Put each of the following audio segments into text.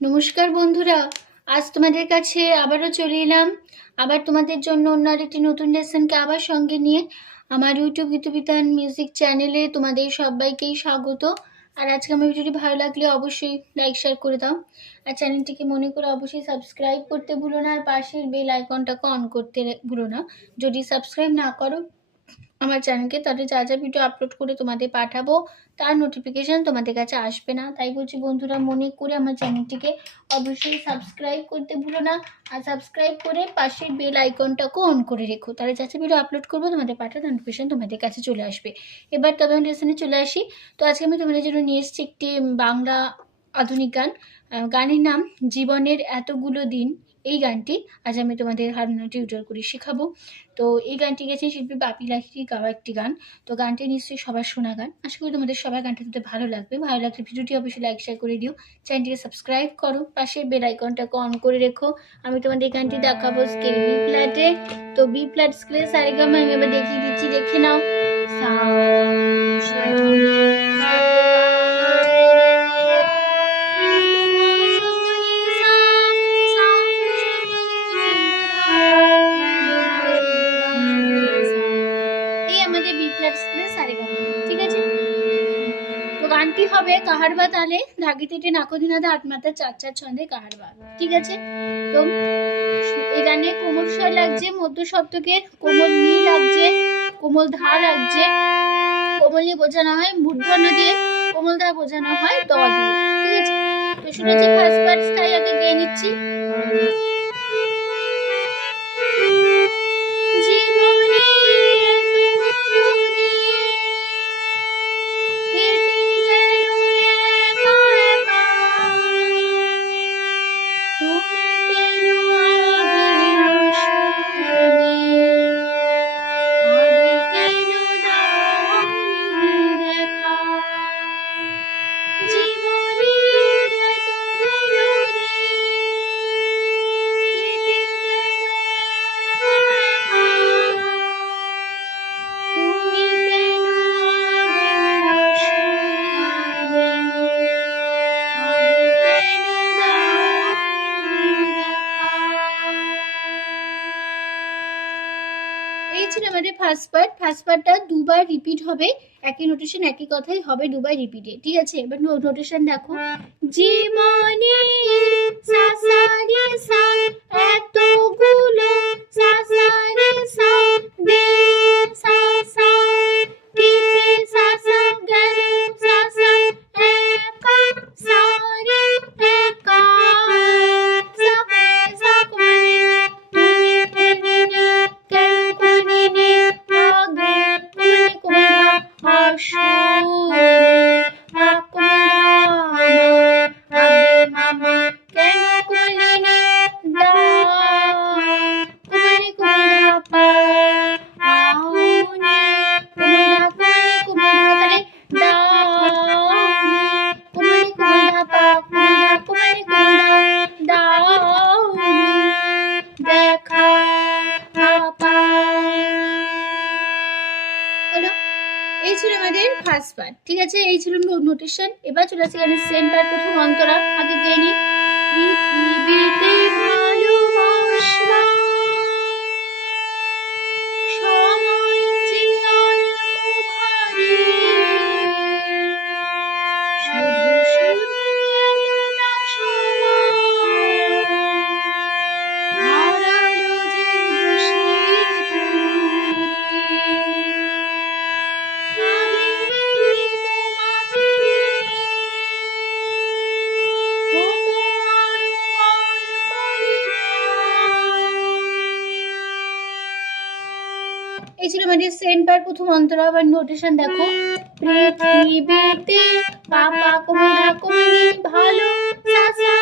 নমস্কার বন্ধুরা, আজ তোমাদের কাছে আবারও চলে এলাম। আবার তোমাদের জন্য অন্য আরেকটি নতুন লেসনকে আবার সঙ্গে নিয়ে আমার ইউটিউব গীতবিতান মিউজিক চ্যানেলে তোমাদের সবাইকেই স্বাগত। আর আজকে আমার ভিডিওটি ভালো লাগলে অবশ্যই লাইক শেয়ার করে দাও। আর চ্যানেলটিকে মনে করে অবশ্যই সাবস্ক্রাইব করতে ভুলো না। আর পাশের বেল আইকনটাকে অন করতে ভুলো না। যদি সাবস্ক্রাইব না করো আমার চ্যানেলকে তাদের যা যা ভিডিও আপলোড করে তোমাদের পাঠাবো, তার নোটিফিকেশান তোমাদের কাছে আসবে না। তাই বলছি বন্ধুরা, মনে করে আমার চ্যানেলটিকে অবশ্যই সাবস্ক্রাইব করতে ভুলো না। আর সাবস্ক্রাইব করে পাশের বেল আইকনটাকেও অন করে রেখো। তাহলে যা যা ভিডিও আপলোড করব, তোমাদের পাঠার নোটিফিকেশান তোমাদের কাছে চলে আসবে। এবার তবে আমি লেসনে চলে আসি। তো আজকে আমি তোমাদের জন্য নিয়ে এসেছি একটি বাংলা আধুনিক গান। গানের নাম জীবনের এতগুলো দিন। এই গানটি আজ আমি তোমাদের হারমোনিয়াম টিউটর করে শেখাবো। তো এই গানটি গেছেন শিল্পী বাপি লাহিড়ি গাওয়া একটি গান। তো গানটি নিশ্চয়ই সবার শোনা গান। আশা করি তোমাদের সবার গানটা শুনতে ভালো লাগবে। ভালো লাগলে ভিডিওটি অবশ্যই লাইক শেয়ার করে দিও। চ্যানেলটিকে সাবস্ক্রাইব করো। পাশে বেল আইকনটাকে অন করে রেখো। আমি তোমাদের এই গানটি দেখাবো স্কেল বি ফ্ল্যাটে তো বি ফ্ল্যাট স্কেলে সারেগামা আমি এবার দেখিয়ে দিচ্ছি। দেখে নাও। সা, বি ফ্ল্যাট স্কেলে সারেগামা ঠিক আছে? তো গানটি হবে কাহারবা তালে? ধাগি তেটে নাকদিনাদা আটমাতা চার চার ছন্দে কাহারবা ঠিক আছে? তো এই গানে কোমল স্বর লাগছে, মধ্য সপ্তকের কোমল নি লাগছে, কোমল ধা লাগছে। কোমল নিয়ে বোঝানো হয় মূর্ধন্য দিয়ে কোমল ধা বোঝানো হয় দ দিয়ে ঠিক আছে? তো শুনেছি ফার্স্ট পার্ট তাই আগে গেয়ে নিচ্ছি। দেখা? এই ছিল আমাদের ফার্স্ট পার্ট ফার্স্ট পার্টটা দুবার রিপিট হবে। একই নোটেশন একই কথাই হবে, দুবার রিপিটে ঠিক আছে? এবার নোটেশন দেখো। জীবনে এতগুলো আছে নোটিশন এবার চলে আসছে এখানে সেন্ট পার্ট প্রথম অন্তরা আগে গিয়ে নি ছিল মানে সেন্টার প্রথম অন্তর আবার নোটেশন দেখো। পৃথিবীতে পাপা কোমরা কুমিরি ভালো সাসা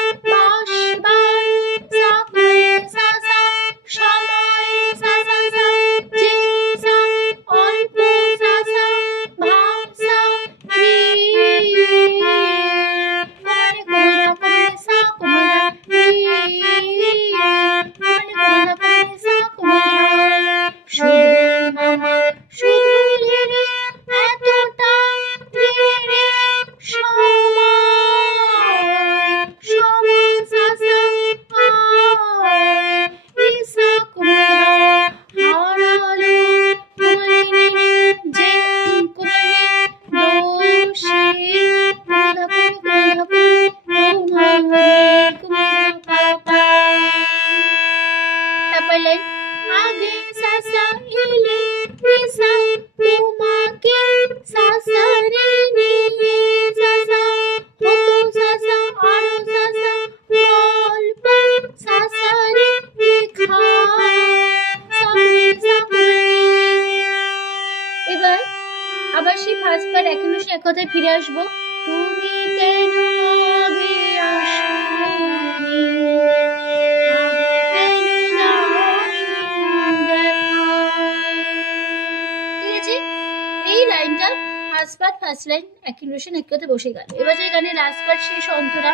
এই লাইনটা ফার্স্ট পার্ট, ফার্স্ট লাইন, একই নোশন এক কথা বসে গেল। এবার যে গানের লাস্ট পার্ট শেষ অন্তরা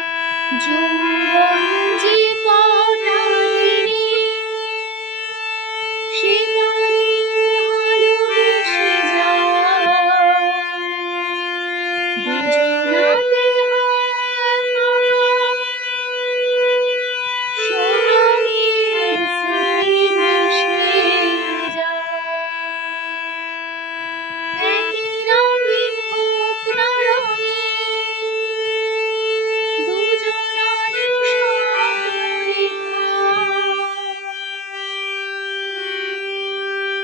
যৌবন যে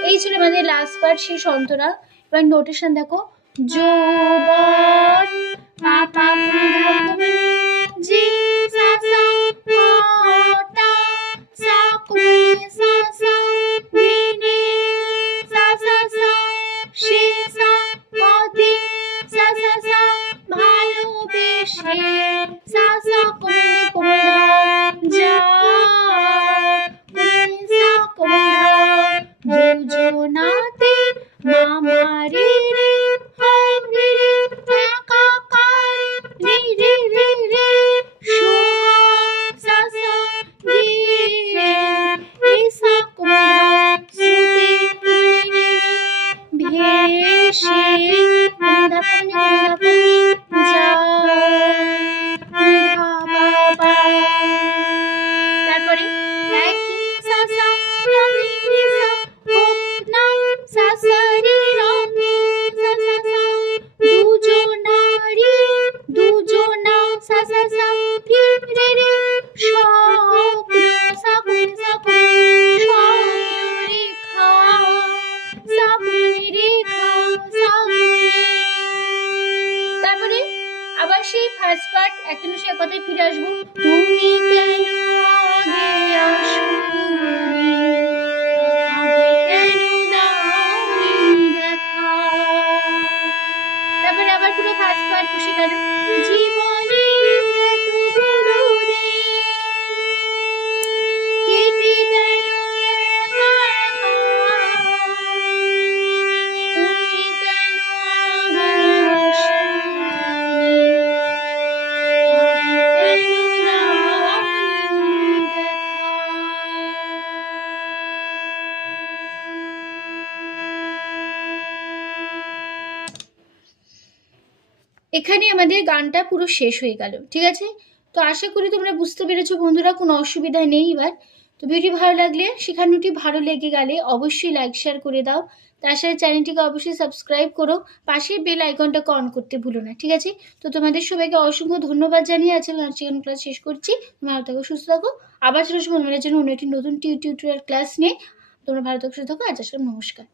এই ছিল আমাদের লাস্ট পার্ট সেই সন্তরা এবার নোটেশন দেখো। যৌবন পাপা জি। আবার সেই ফার্স্ট পার্ট এখন সে ফিরে আসব। তুমি কেন আগে আসোনি? এখানে আমাদের গানটা পুরো শেষ হয়ে গেল, ঠিক আছে? তো আশা করি তোমরা বুঝতে পেরেছ বন্ধুরা, কোনো অসুবিধা নেই এবার। তো ভিডিও ভালো লাগলে, শেখানোটি ভালো লেগে গেলে অবশ্যই লাইক শেয়ার করে দাও। তার সাথে চ্যানেলটিকে অবশ্যই সাবস্ক্রাইব করো পাশের বেল আইকনটাকে অন করতে ভুলো না, ঠিক আছে? তো তোমাদের সবাইকে অসংখ্য ধন্যবাদ জানিয়ে আছে আজকে ক্লাস শেষ করছি। তোমরা ভালো থাকো, সুস্থ থাকো। আবার আসব তোমাদের জন্য অন্য একটি নতুন টিউটোরিয়াল ক্লাস নিয়ে। তোমরা ভালো থাকো, সুস্থ থাকো। আজ আসলে নমস্কার।